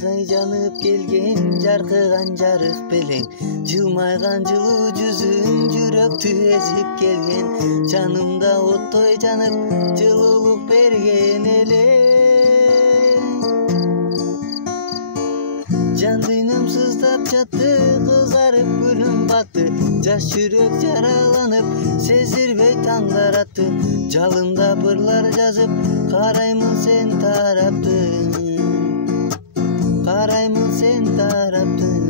Муздай жанып келген жаркыган жарык белең, жылмайган жылуу жүзүң жүрөктү эзип келген, жанымда оттой жанып жылуулук берген эле. Жан дүйнөм сыздап жатты, кызарып күнүм батты, жаш жүрөк жараланып, сезирбей таңдар атты, жалында бырлар жазып, караймын сен тараптын, караймын сен тараптын.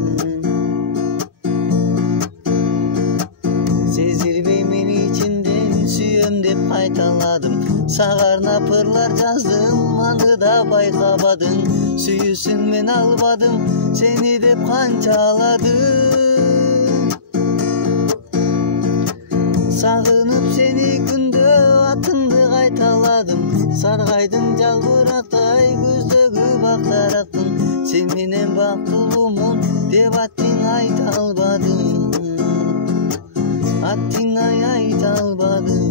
Сезирбей мен ичимден сүйөм деп кайталадым, сага арнап ырлар жаздым, аны да байкабадың. Сүйүүсүн мен албадым, сени деп канчаладым. Сагынып сени күндө атыңды кайталадым, саргайдың жалбырактай көздөгү бактарактың, сен менен бактылуумун деп аттың айта албадым, аттың айта албадым.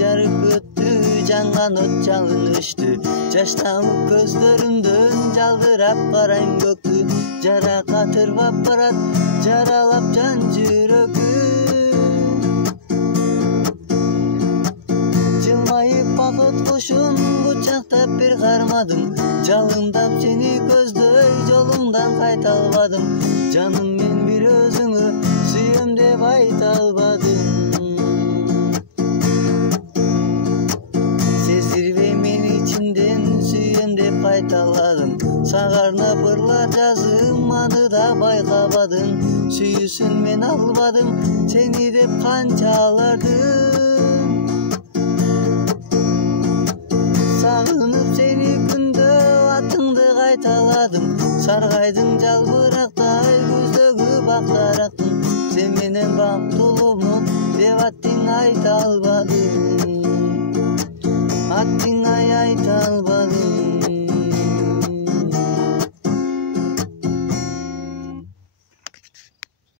Жарып өттү, жанган от жалын өчтү, жаш тамып көздөрүмдөн жалдырап карайм көктү, жаракат ырбап барат, жаралап жан жүрөгү. Жылмайып бакыт кушун кучактап бир кармадым, жалындап сени көздөй жолуңдан кайта албадым, жаным мен бир өзүңө сүйөм деп айта албадым. Кайталадым, сага арнап ырлар жаздым, аны да байкабадың. Сүйүүсүн мен албадым, сени деп канчалардым. Сагынып сени күндө атыңды кайталадым, саргайдың жалбырактай көздөгү бактарактың, сен менен бактылуумун деп аттың айта албадым, аттың айта албадым.